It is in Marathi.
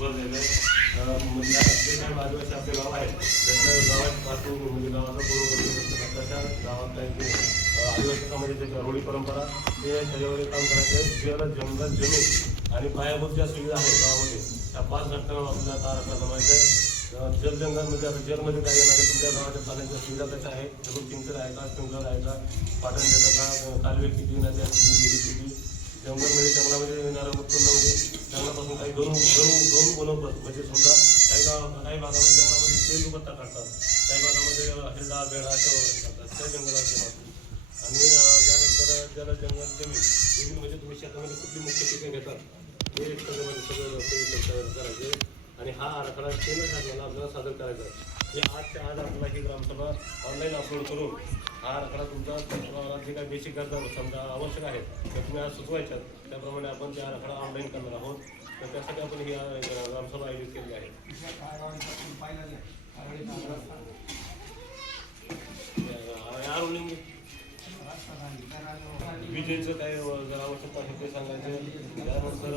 भर दिलेला आहे. म्हणजे जे काही आदिवासी आपले गाव आहे त्याच्या गावात पासून म्हणजे गावाचा पूर्व तशा गावात काही आदिवासी समाजाची एक रूढी परंपरा ते त्याच्यावर काम करायचं. जल जंगल जमीन आणि पायाभूत ज्या सुविधा आहेत गावामध्ये त्या 5 घटकांवर आपल्याला तारखा जमायचं आहे. जल जंगलमध्ये आता जलमध्ये काय येणार तुमच्या गावाच्या पाण्याच्या सुविधा कशा आहेत, सगळं सिंचन आहे का, स्प्रिंकलर आहे का, पाटण देतं का, कालवे किती, नद्या किती, विहिरी किती, जंगलमध्ये जंगलामध्ये येणारं उत्पन्न म्हणजे जंगलापासून काही गहू बनवतात. म्हणजे समजा काही भागामध्ये जंगलामध्ये तेल पत्ता काढतात, काही भागामध्ये हिरडा बेडा अशा करतात त्या जंगलाचे आणि त्यानंतर जंगल जमीन म्हणजे तुम्ही शेतामध्ये कुठली मुख्य पिके घेतात हे सगळं करायचे. आणि हा आराखडा केंद्र शासनाला आपल्याला सादर करायचा आहे. हे आजच्या आज आपल्याला ही ग्रामसभा ऑनलाईन अपलोड करून हा आराखडा तुमचा जे काही बेसिक गरजा समजा आवश्यक आहेत तर तुम्ही आज सुचवायच्यात त्याप्रमाणे आपण ते आराखडा ऑनलाईन करणार आहोत. तर त्यासाठी आपण ही ग्रामसभा आयोजित केली आहे. विजेचं काय जर आवश्यकता आहे ते सांगायचं. त्यानंतर